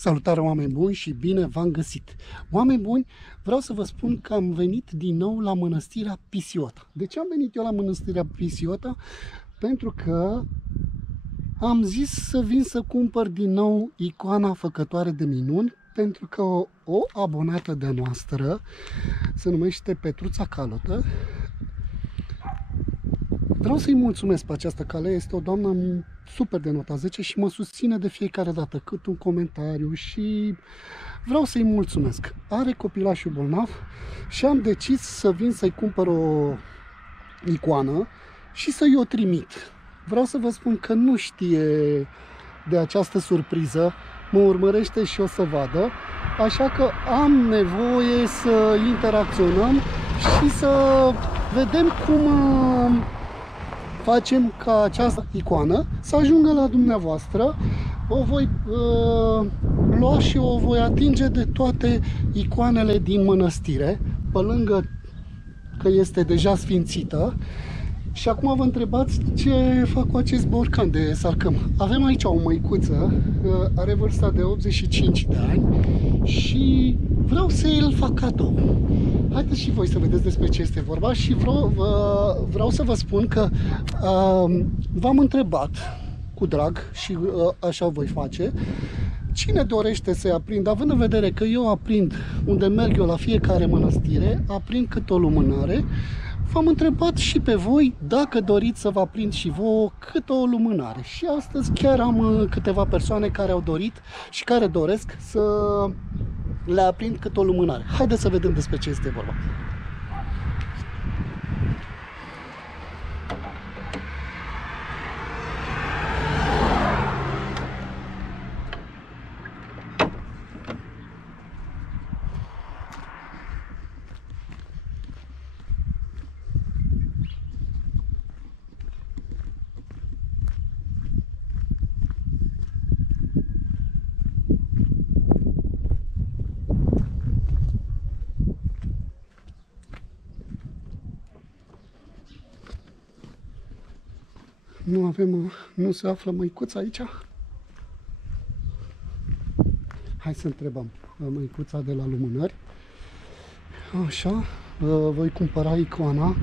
Salutare, oameni buni, și bine v-am găsit! Oameni buni, vreau să vă spun că am venit din nou la Mănăstirea Pisiota. De ce am venit eu la Mănăstirea Pisiota? Pentru că am zis să vin să cumpăr din nou icoana făcătoare de minuni, pentru că o abonată de-a noastră se numește Petruța Calotă. Vreau să-i mulțumesc pe această cale, este o doamnă super de nota 10 și mă susține de fiecare dată, cât un comentariu, și vreau să-i mulțumesc. Are copilașul bolnav și am decis să vin să-i cumpăr o icoană și să-i o trimit. Vreau să vă spun că nu știe de această surpriză, mă urmărește și o să vadă, așa că am nevoie să interacționăm și să vedem cum facem ca această icoană să ajungă la dumneavoastră. O voi lua și o voi atinge de toate icoanele din mănăstire, pe lângă că este deja sfințită. Și acum vă întrebați ce fac cu acest borcan de salcâm. Avem aici o măicuță, are vârsta de 85 de ani și vreau să îl fac cadou. Haideți și voi să vedeți despre ce este vorba și vreau să vă spun că v-am întrebat cu drag și așa o voi face. Cine dorește să-i aprind, având în vedere că eu aprind unde merg eu la fiecare mănăstire, aprind cât o lumânare, v-am întrebat și pe voi dacă doriți să vă aprind și vouă cât o lumânare. Și astăzi chiar am câteva persoane care au dorit și care doresc să le aprind cât o lumânare. Haideți să vedem despre ce este vorba. Nu se află măicuța aici? Hai să întrebăm măicuța de la lumânări. Așa, voi cumpăra icoana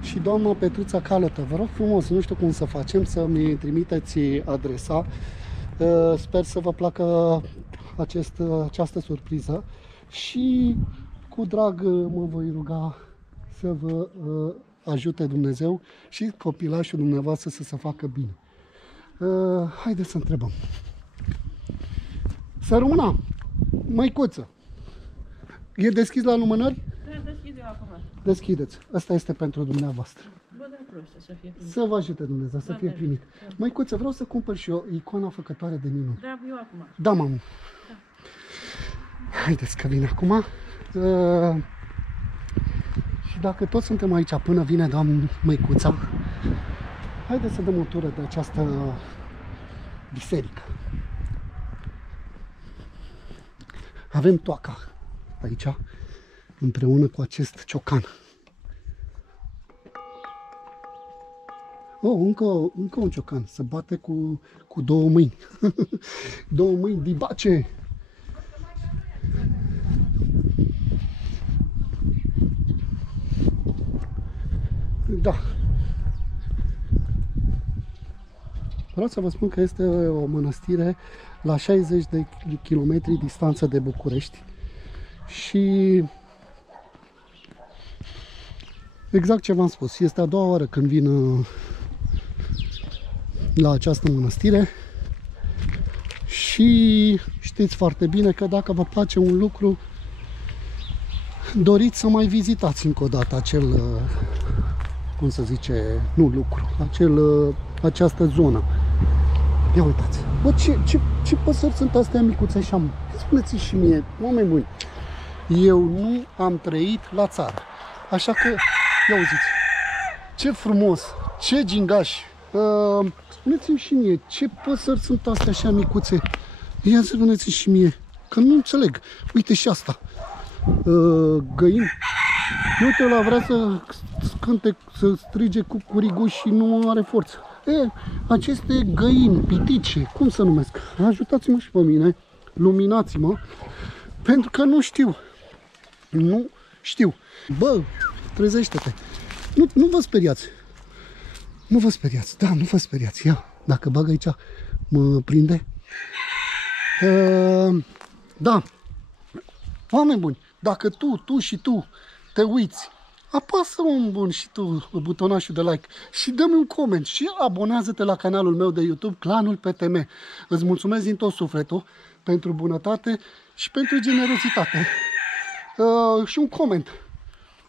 și doamna Petruța Calotă, vă rog frumos, nu știu cum să facem, să-mi trimiteți adresa. Sper să vă placă această surpriză și cu drag mă voi ruga să vă ajute Dumnezeu și copilașul dumneavoastră să se facă bine. Haideți să întrebăm. Să rămână, măicuță, e deschis la lumânări? Da, deschid eu acum. Deschideți. Asta este pentru dumneavoastră. Bă, da, proste să fie primit. Să vă ajute Dumnezeu, să fie primit. Măicuță, vreau să cumpăr și eu icoana făcătoare de minuni. Da, eu acum. Da, mamă. Da. Haideți că vine acum. Și dacă toți suntem aici până vine doamna măicuța, haideți să dăm o tură de această biserică. Avem toaca aici, împreună cu acest ciocan. Oh, încă un ciocan, se bate cu două mâini. Două mâini dibace. Da. Vreau să vă spun că este o mănăstire la 60 de kilometri distanță de București și exact ce v-am spus, este a doua oară când vin la această mănăstire și știți foarte bine că dacă vă place un lucru, doriți să mai vizitați încă o dată acel, cum să zice, nu lucru, această zonă. Ia uitați, bă, ce păsări sunt astea micuțe așa? Spuneți și mie, oameni buni, eu nu am trăit la țară, așa că, ia uziți, ce frumos, ce gingași, spuneți-mi și mie, ce păsări sunt astea așa micuțe? Ia spuneți și mie, că nu înțeleg, uite și asta, găini. Uite, ăla vrea să cânte, să strige cu curiguș și nu are forță. Aceste găini, pitice, cum să numesc? Ajutați-mă și pe mine. luminați-mă, pentru că nu știu. Nu știu. Bă, trezește-te. Nu vă speriați. Nu vă speriați. Da, nu vă speriați. Ia, dacă bag aici, mă prinde. Da. Oameni buni, dacă tu și tu te uiți, apasă un bun și tu butonașul de like și dă-mi un coment și abonează-te la canalul meu de YouTube, Clanul PTM. Îți mulțumesc din tot sufletul pentru bunătate și pentru generozitate. Și un coment.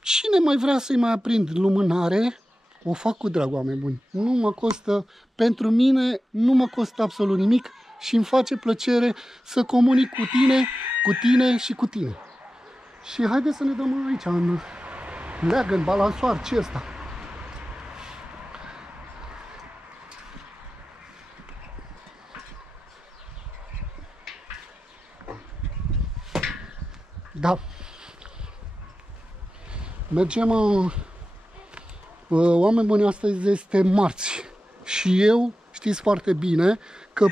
Cine mai vrea să-i mai aprind lumânare, o fac cu drag, oameni buni. Nu mă costă, pentru mine, nu mă costă absolut nimic și îmi face plăcere să comunic cu tine și cu tine. Și haideți să ne dăm aici, în leagă, în balansoar, ce ăsta? Da. Mergem, oameni buni, astăzi este marți și eu știți foarte bine că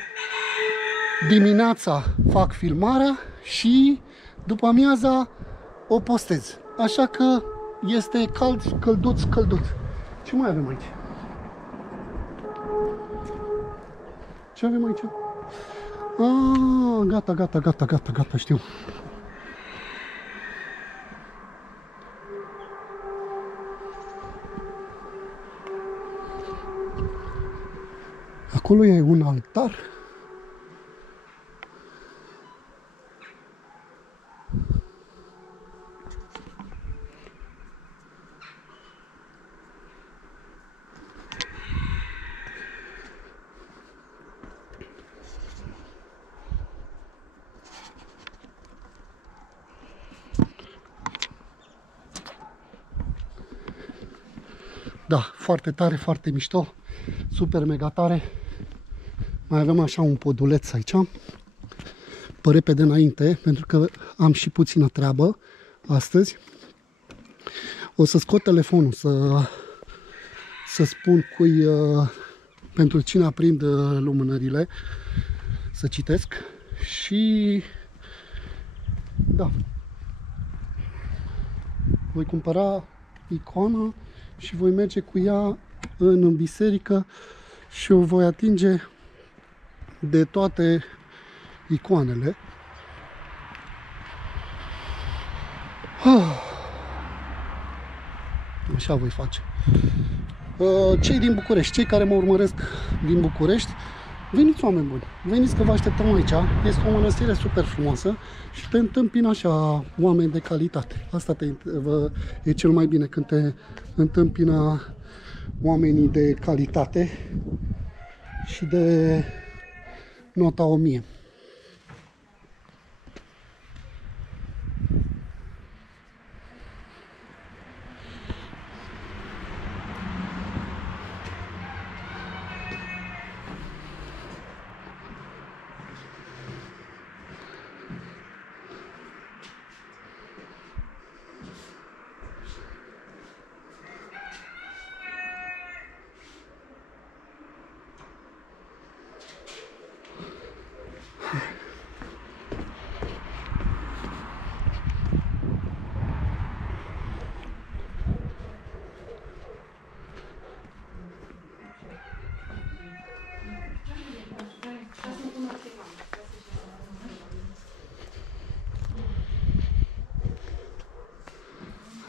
dimineața fac filmarea și după amiaza o postez. Așa că este cald, călduț. Ce mai avem aici? Ce avem aici? Gata, știu. Acolo e un altar. Da, foarte tare, foarte mișto, super mega tare. Mai avem așa un poduleț aici, pe repede înainte, pentru că am și puțină treabă astăzi. O să scot telefonul să spun cui, pentru cine aprind lumânările, să citesc și da, voi cumpăra icoana și voi merge cu ea în biserică și o voi atinge de toate icoanele. Așa voi face. Cei din București, cei care mă urmăresc din București, veniți, oameni buni, veniți că vă așteptăm aici. Este o mănăstire super frumoasă și te întâmpină așa oameni de calitate. Asta e cel mai bine, când te întâmpină oamenii de calitate și de nota 1000.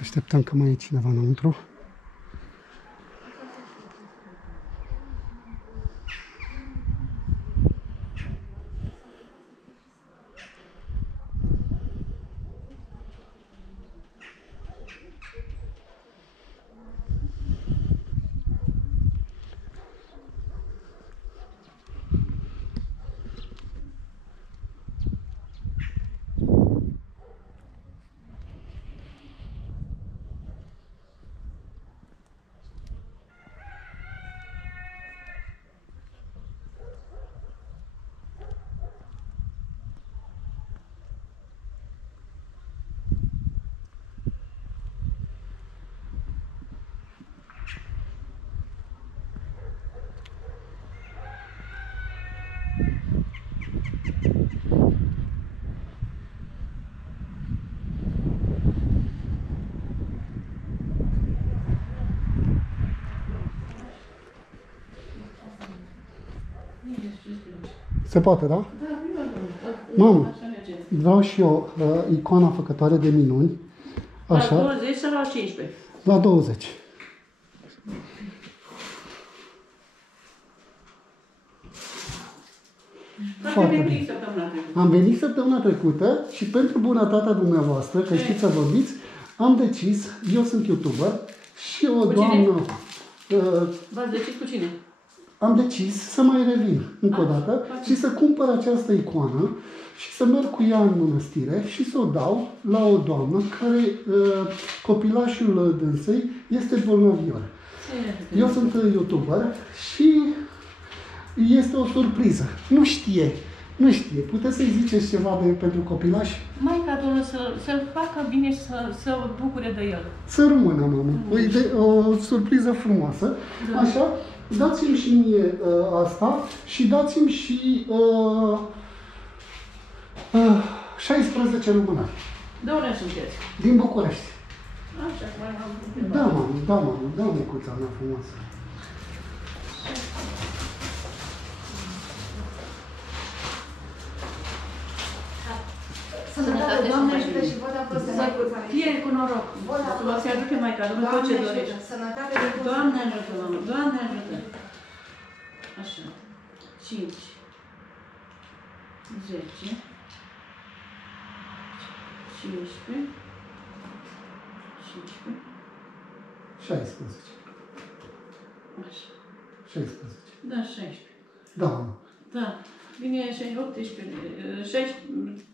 Așteptăm că mai e cineva înăuntru. Se poate, da? Da, Mamă. așa merge. Vreau și eu icoana făcătoare de minuni. Așa. La 20 sau la 15? La 20. Poate venit săptămâna trecută. Am venit săptămâna trecută și pentru bunătatea dumneavoastră, că știți să vorbiți, am decis, eu sunt YouTuber și o Cu cine? doamnă, V-ați decis cu cine? am decis să mai revin încă o dată și să cumpăr această icoană și să merg cu ea în mănăstire și să o dau la o doamnă care copilașul dânsei este bolnavior. Eu sunt YouTuber și este o surpriză. Nu știe. Puteți să-i ziceți ceva pentru copilaș? Maica Domnului să-l facă bine și să bucure de el. Să rămână, mamă. O surpriză frumoasă. Da. Așa, dați-mi și mie asta și dați-mi și 16 lumânări. De unde sunteți? Din București. Așa, mai am Da, mamă, da, micuța mea frumoasă. Sănătate, Doamne ajută și vă dea prostă. Să fie cu noroc. Să vă se aduce Maica Domnului tot ce dorești. Sănătate de Doamne ajută, mamă, Doamne ajută. Așa. 5, 10, 15, 15, 16. așa. 16. Da, 16. Da, mamă. Da. Bine, 18, 16,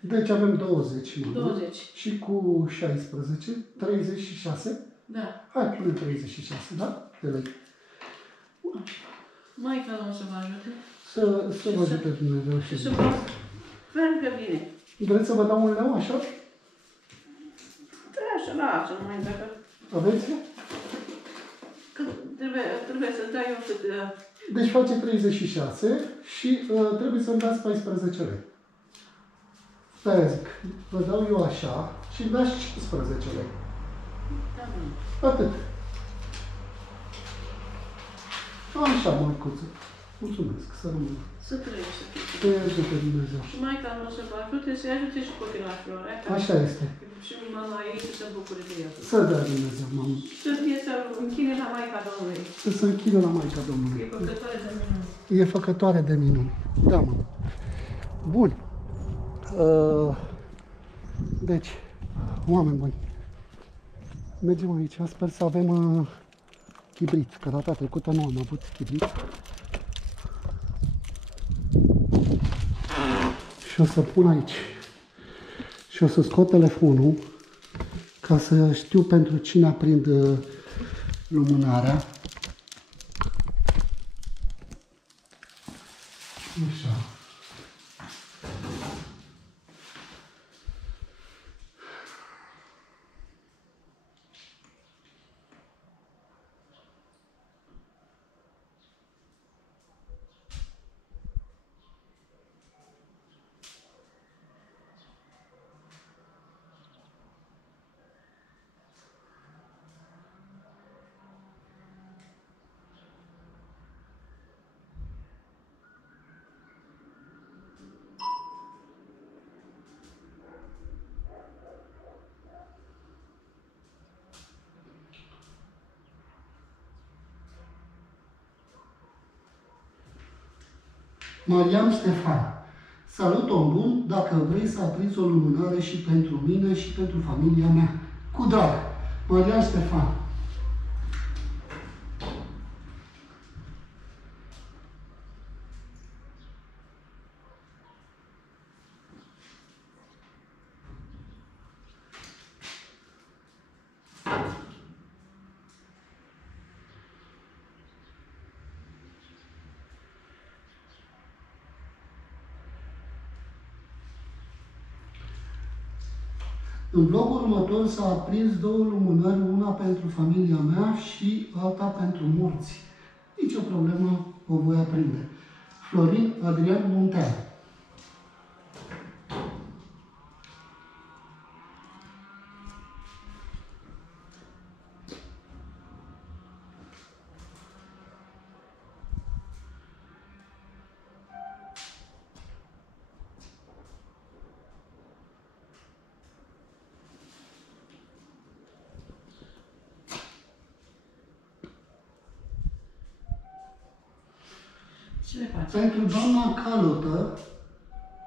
Deci avem 20, mamă. 20. Și cu 16, 36. Da. Hai, pune 36, da? De lei. Maica Domnului să vă ajute. Să vă ajute Dumnezeu Și și să vă facă bine. vreți să vă dau un leu, așa? Da, așa, lasă, numai dacă... Aveți? Că trebuie să dai eu cât... Deci face 36 și trebuie să-mi dați 14 lei. De-aia zic, vă dau eu așa și îmi dați 15 lei. Da, bine. Atât. Așa, măicuță. Mulțumesc, să rămână. Să trăiești, să fii. Te ajută Dumnezeu. Și Maica nu să vă ajute, să-i ajute și copilașilor. Așa este. Și mama ei să se bucure de el. Să dea Dumnezeu, mamă. Să fie să închine la Maica Domnului. Să se închină la Maica Domnului. E făcătoare de minuni. E făcătoare de minuni. Da, mă. Bun. Deci, oameni buni, mergem aici. Sper să avem chibrit, că data trecută nu am avut chibrit. Și o să pun aici. Și o să scot telefonul ca să știu pentru cine aprind lumânarea. Așa. Marian Ștefan. Salut, om bun, dacă vrei să aprinzi o lumânare și pentru mine și pentru familia mea. Cu drag, Marian Ștefan. În blogul următor s-a aprins 2 lumânări, una pentru familia mea și alta pentru morți. Nici o problemă, o voi aprinde. Florin Adrian Muntean. face? Pentru doamna Calotă,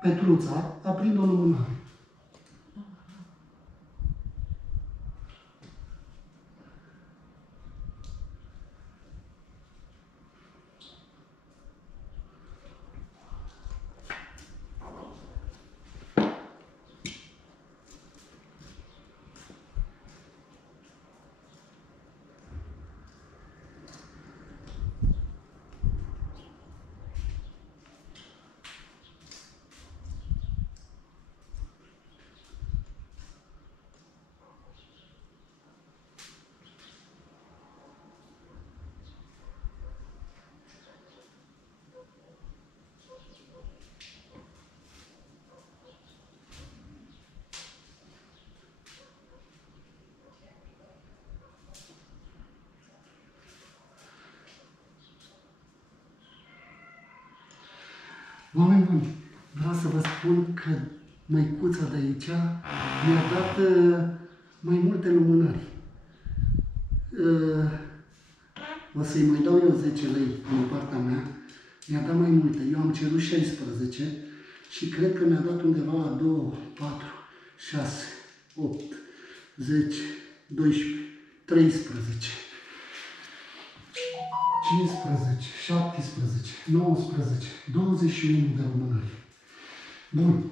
Petruța, aprind o lumânare. Oameni buni, vreau să vă spun că măicuța de aici mi-a dat mai multe lumânări. O să-i mai dau eu 10 lei din partea mea. Mi-a dat mai multe. Eu am cerut 16 și cred că mi-a dat undeva la 2, 4, 6, 8, 10, 12, 13, 15, 17, 19, 21 de lumânări. Bun.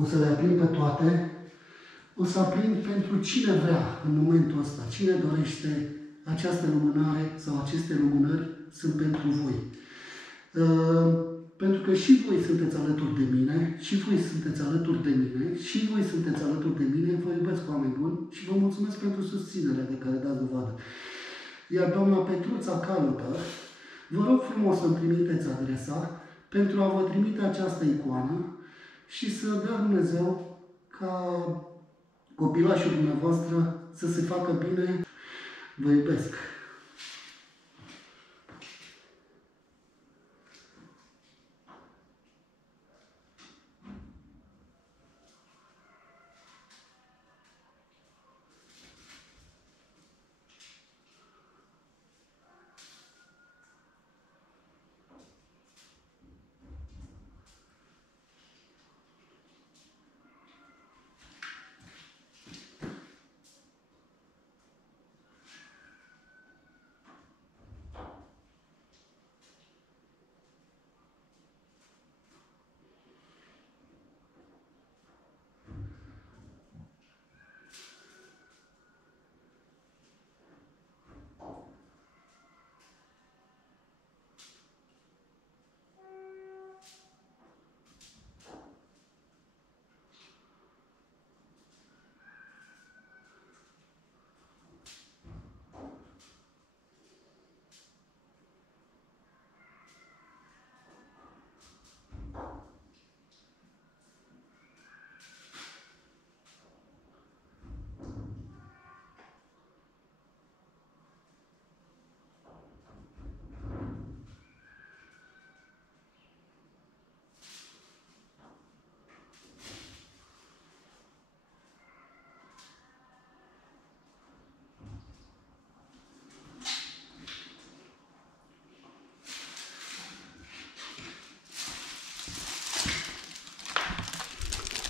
O să le aprind pe toate. O să aprind pentru cine vrea în momentul ăsta. Cine dorește această lumânare sau aceste lumânări sunt pentru voi. Pentru că și voi sunteți alături de mine, și voi sunteți alături de mine, și voi sunteți alături de mine. Vă iubesc, oameni buni, și vă mulțumesc pentru susținerea de care dați dovadă. Iar doamna Petruța Calotă, vă rog frumos să-mi trimiteți adresa pentru a vă trimite această icoană și să dea Dumnezeu ca copilașul dumneavoastră să se facă bine. Vă iubesc!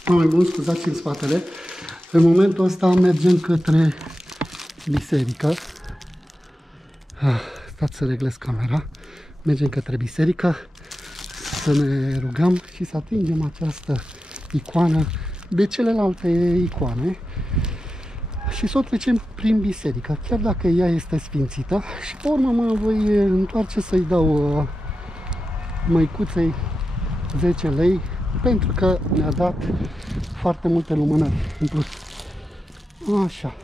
Mai bun, scuzați-mi spatele. În momentul ăsta mergem către biserică. Stați să reglez camera. Mergem către biserică să ne rugăm și să atingem această icoană de celelalte icoane și să o trecem prin biserică, chiar dacă ea este sfințită. Și pe urmă mă voi întoarce să-i dau măicuței 10 lei pentru că mi-a dat foarte multe lumânări în plus. Așa.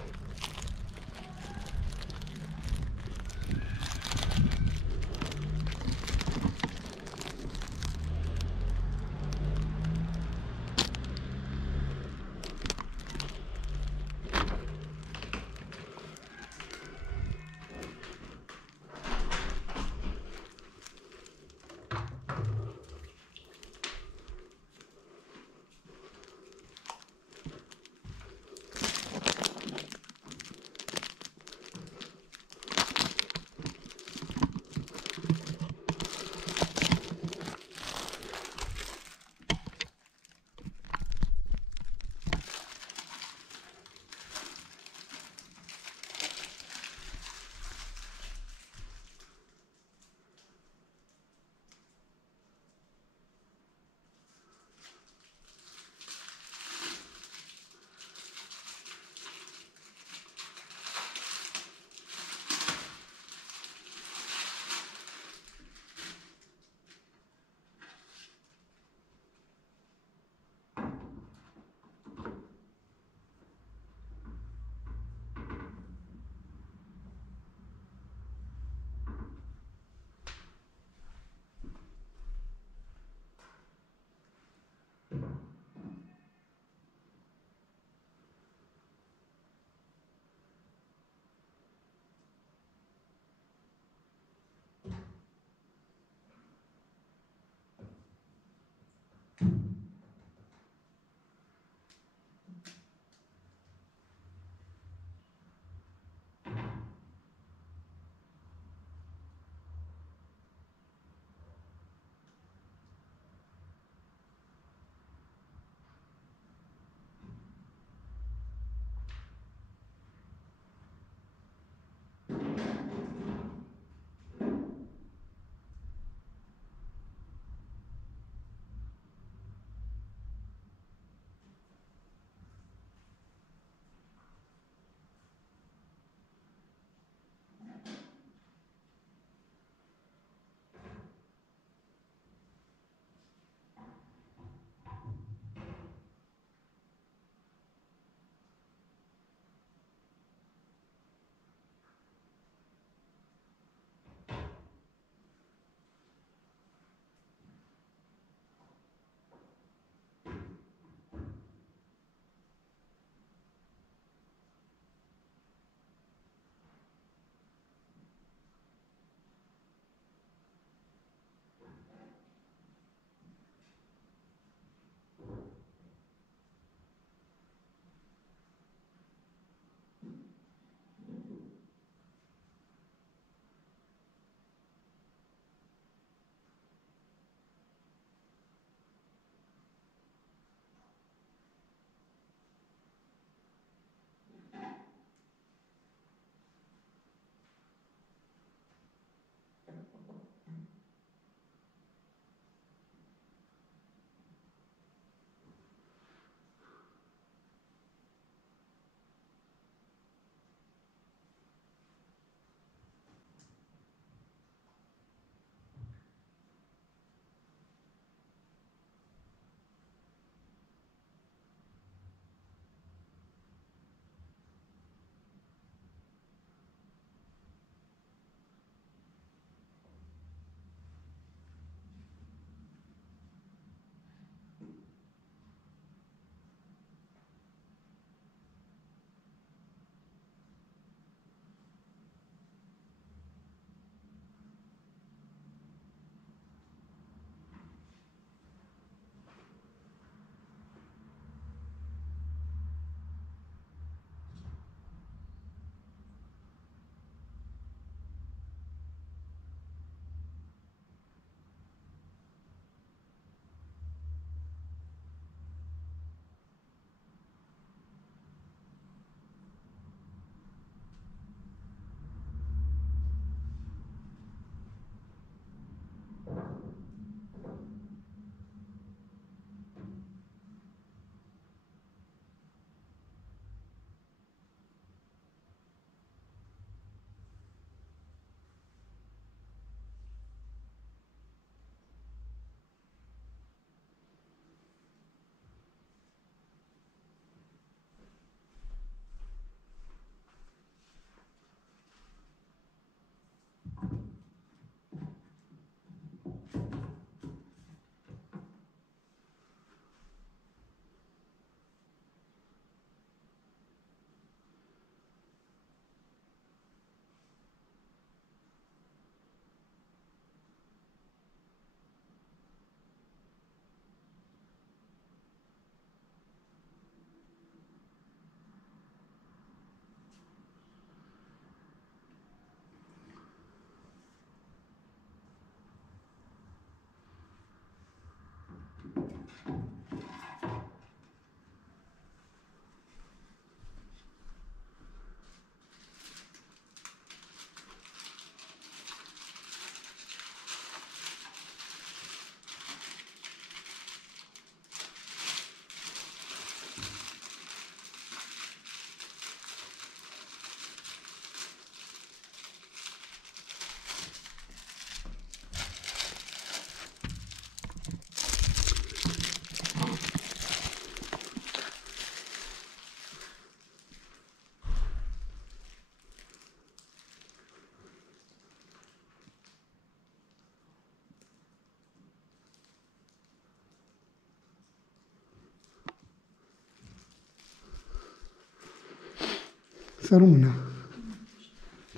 Să rămână.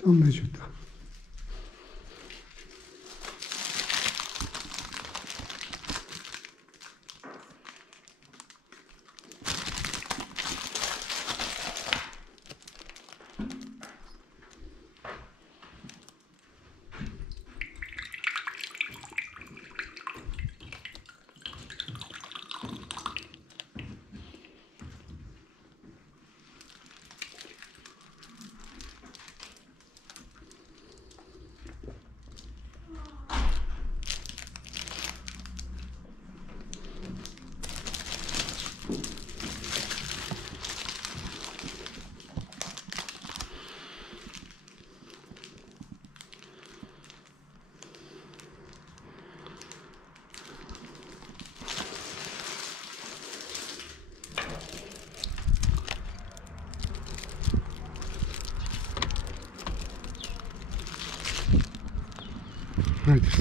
Doamne ajută. Haideți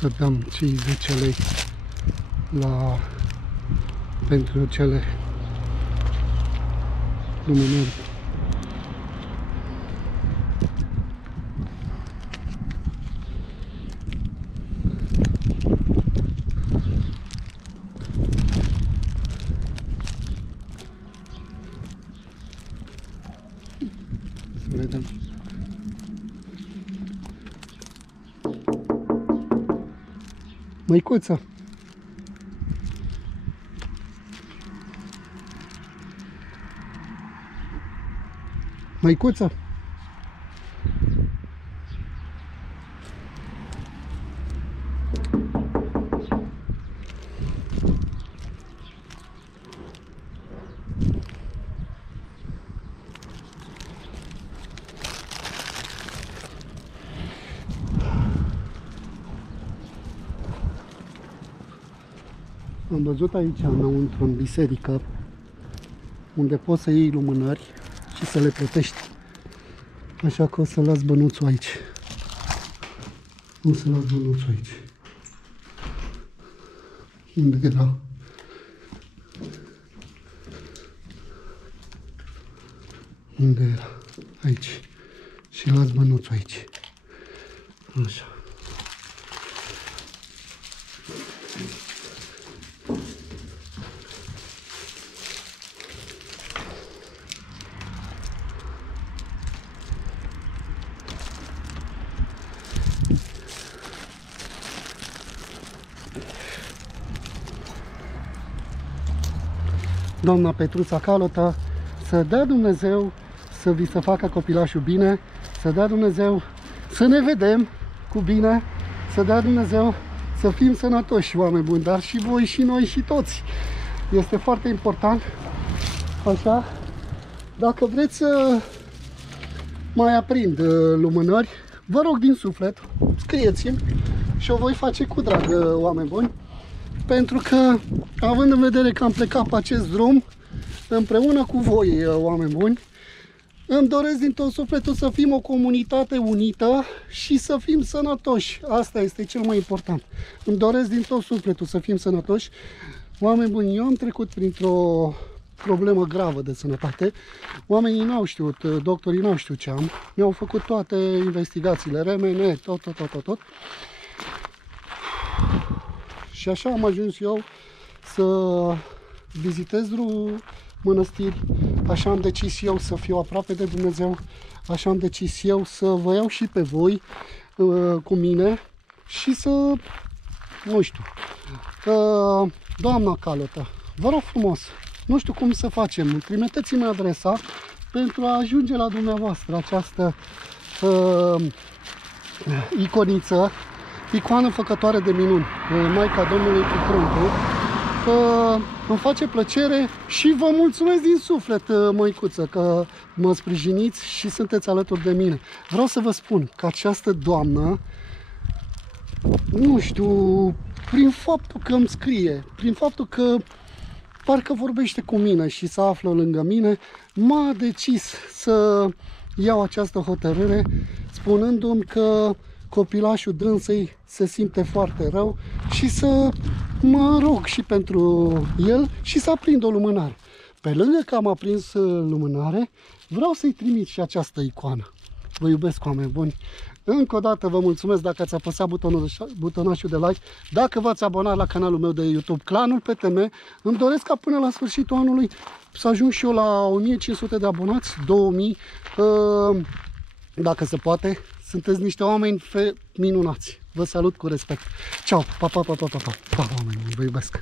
să dăm cei 10 lei pentru cele lumânări. Să le dăm. Măicuță! Măicuță! Am văzut aici înăuntru, în biserică, unde poți să iei lumânări și să le plătești. Așa că o să las bănuțul aici. O să las bănuțul aici. Unde era? Unde era? Aici. Și las bănuțul aici. Așa. Doamna Petruța Calotă, să dea Dumnezeu să vi se facă copilașul bine, să dea Dumnezeu să ne vedem cu bine, să dea Dumnezeu să fim sănătoși, oameni buni, dar și voi și noi și toți. Este foarte important. Așa, dacă vreți să mai aprind lumânări, vă rog din suflet, scrieți-mi și o voi face cu drag, oameni buni. Pentru că, având în vedere că am plecat pe acest drum împreună cu voi, oameni buni, îmi doresc din tot sufletul să fim o comunitate unită și să fim sănătoși. Asta este cel mai important. Îmi doresc din tot sufletul să fim sănătoși. Oameni buni, eu am trecut printr-o problemă gravă de sănătate. Oamenii n-au știut, doctorii n-au știut ce am. Mi-au făcut toate investigațiile, RMN, tot. Și așa am ajuns eu să vizitez mănăstiri, așa am decis eu să fiu aproape de Dumnezeu, așa am decis eu să vă iau și pe voi cu mine și să, nu știu, Doamna Calotă, vă rog frumos, nu știu cum să facem, trimiteți-mi adresa pentru a ajunge la dumneavoastră această icoană făcătoare de minuni, Maica Domnului cu Pruntul. Îmi face plăcere și vă mulțumesc din suflet, măicuță, că mă sprijiniți și sunteți alături de mine. Vreau să vă spun că această doamnă, nu știu, prin faptul că îmi scrie, prin faptul că parcă vorbește cu mine și se află lângă mine, m-a decis să iau această hotărâre, spunându-mi că copilașul dânsei se simte foarte rău și să mă rog și pentru el și să aprind o lumânare. Pe lângă că am aprins lumânare, vreau să-i trimit și această icoană. Vă iubesc, oameni buni! Încă o dată vă mulțumesc dacă ați apăsat butonașul de like, dacă v-ați abonat la canalul meu de YouTube, Clanul PTM. Îmi doresc ca până la sfârșitul anului să ajung și eu la 1500 de abonați, 2000, dacă se poate. Sunteți niște oameni minunați. Vă salut cu respect. Ceau! Pa, pa, pa, pa, pa, pa, pa, oameni, vă iubesc!